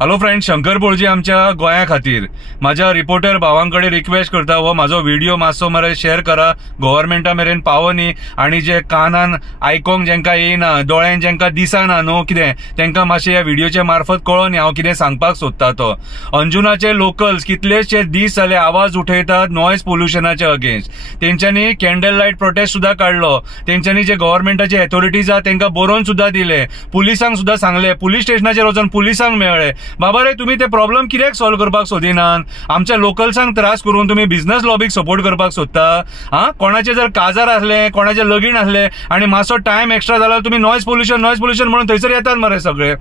Hello friend, Shankar बोळजी आमच्या गोंया खातीर माझ्या रिपोर्टर भावांकडे रिक्वेस्ट करता हो माझो व्हिडिओ मातसो मरे शेअर करा, गव्हर्नमेंटा मेरेन पावनी आणि जे कानान आयकोंक जेंका येना, दोळ्यान जेंका दिसना न्हू कितें तेंका मातशें ह्या व्हिडिओच्या मार्फत कळोनी हांव कितें सांगपाक सोदता तो. अंजुनाचे लोकल्स कितलेशे दीस जाले आवाज उठयतात नॉयज पोल्युशनाचे अगेन्स्ट. तेंच्यांनी कॅन्डल लायट प्रोटेस्ट सुद्धा काढलो. तेंच्यांनी जे गव्हर्नमेंटाचे अथॉरिटीज आहा तेंका बरोवन सुद्धा दिले, पुलिसांक सुद्धा सांगले, पुलीस स्टेशनाचेर वचून पुलिसांक मेळ्ळे बाबा रे तुम्ही ते प्रॉब्लेम कित्याक सॉल्व करपाक सोदिनात. आमच्या लोकल्सांक त्रास करून तुम्ही बिझनेस लॉबीक सपोर्ट करपाक सोदता. कोणाचे जर काजार असले, कोणाचे लगीन असले आणि मातसो टाइम एक्स्ट्रा जाला तुम्ही नॉयज पोल्युशन म्हणून थंयसर येतात मरे सगळे.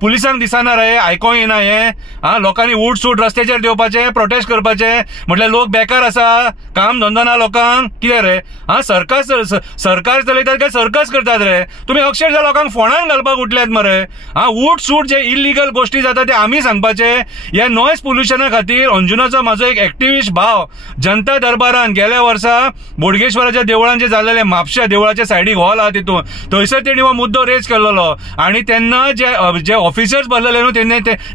पुलिसांक दिसना रे, आयकोंक येना हे. लोकांनी उठ सूट रस्त्याचेर देवपाचे, प्रोटेस्ट करपाचे म्हटल्यार लोक बेकार आसा, काम धंदो ना लोकांक, कितें रे. सरकार चलयतात काय सर्कस करतात रे. तुम्ही अक्षरशः लोकांक फोंडान घालपाक उठल्यात मरे. उठ सूट जे इलिगल गोष्टी जाता ते आमी सांगपाचे. ह्या नॉयज पोल्युशना खातीर अंजुनाचो म्हाजो एक एक्टिव्हिस्ट भाव जनता दरबारान गेल्या वर्सा बोडगेश्वराच्या देवळान जे जाल्लेले म्हापशा देवळाच्या सायडीक हॉल आहा तितून थंयसर तेणी हो मुद्दो रेज केल्लो आणि तेन्ना जे ऑफिसर्स बसलेले न्हू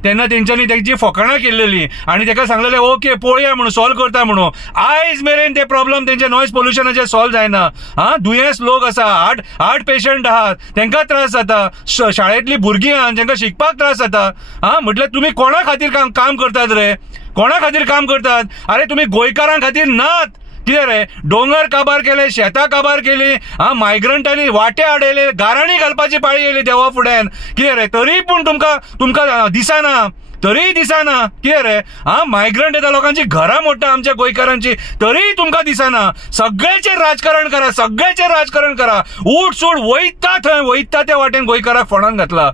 तेन्ना तेंच्यांनी तेची फकाणां केल्लेली आणि तेका सांगलेले ओके पळोवया म्हणून सॉल्व करता म्हणून. आयज मेरेन ते प्रॉब्लेम तेंचे नॉयज पोल्युशनाचे सॉल्व जायना. दुयेंस लोक आसा, हार्ट पेशंट आहात, तेंका त्रास जाता, शाळेंतली भुरगीं आहात जेंका शिकपाक त्रास जाता. म्हटल्यार तुम्ही कोणा खातीर काम करतात रे, कोणा खातीर काम करतात. अरे तुम्ही गोंयकारां खातीर नात. कितें रे, दोंगर काबार केले, शेतां काबार केली, मायग्रंटांनी वाटे आडयले, गाराणी घालपाची पाळी येयली देवा फुड्यान. कितें रे, तरी पूण तुमकां दिसना, तरी दिसना. कितें रे, मायग्रंट येता, लोकांची घरां मोडटा आमच्या गोंयकारांची, तरी तुमकां दिसना. सगळ्याचेर राजकारण करा, सगळ्याचेर राजकारण करा. उठ सूट वयता त्या वाटेन गोंयकाराक फोंडान घातला.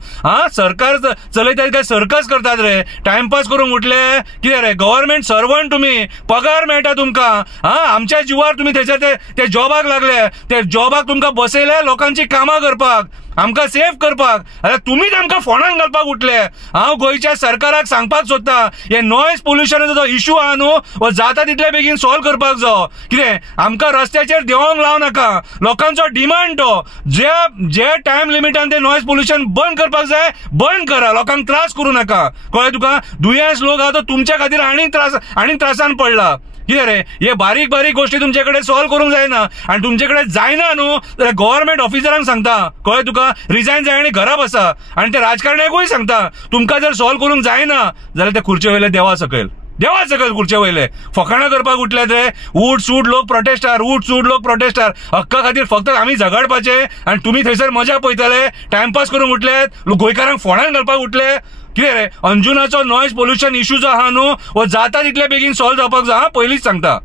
सरकार चलयतात काय सर्कस करतात रे, टाइमपास करूंक उठले. कितें रे, गव्हर्नमेंट सर्वंट तुम्ही, पगार मेळटा तुमकां. आमच्या जिवार तुम्ही थंयसर ते जॉबाक लागले, ते जॉबाक तुमकां बसयले लोकांची कामां करपाक, आमकां सेव्ह करपाक. आतां तुमीच आमकां फोंडान घालपाक उठले. हांव गोंयच्या सरकाराक सांगपाक सोदता हे नॉयज पोल्युशनाचो जो इश्यू आहा न्हू हो जाता तितले बेगीन सॉल्व करपाक जाय. कितें आमकां रस्त्याचेर देवोंक लाव नाका. लोकांचो डिमांड तो जे टायम लिमिटान ते नॉयज पोल्युशन बंद करपाक जाय, बंद करा. लोकांक त्रास करूं नाका. कळ्ळें तुका. दुयेंस लोक आहा तो तुमच्या खातीर आनीक त्रासान पडला. कितें रे, हे बारीक बारीक गोष्टी तुमचे सॉल्व करूंक जायना आणि तुमचे जायना न्हू जाल्यार गव्हर्नमेंट ऑफिसरांक सांगता. कळ्ळें तुका. रिजायन जाय आनी घरा बसा. आणि ते राजकारण्याकूय सांगता तुमकां जर सॉल्व करूंक जायना जाल्यार ते खुर्चे वयले देवा सकयल खुर्चे वयले फकाणां करपाक उठल्यात रे. उठ सूट लोक प्रोटेस्टार हक्का खातीर फक्त आमी झगडपाचे आणि तुम्ही थंयसर मजा पळयतले, टाइमपास करूंक उठल्यात, गोंयकारांक फोंडान घालपाक उठले. कितें रे, अंजुनाचो नॉयज पोल्युशन इश्यू जो आहा न्हू हो जाता तितले बेगीन सॉल्व जावपाक जाय. पयलींच सांगता.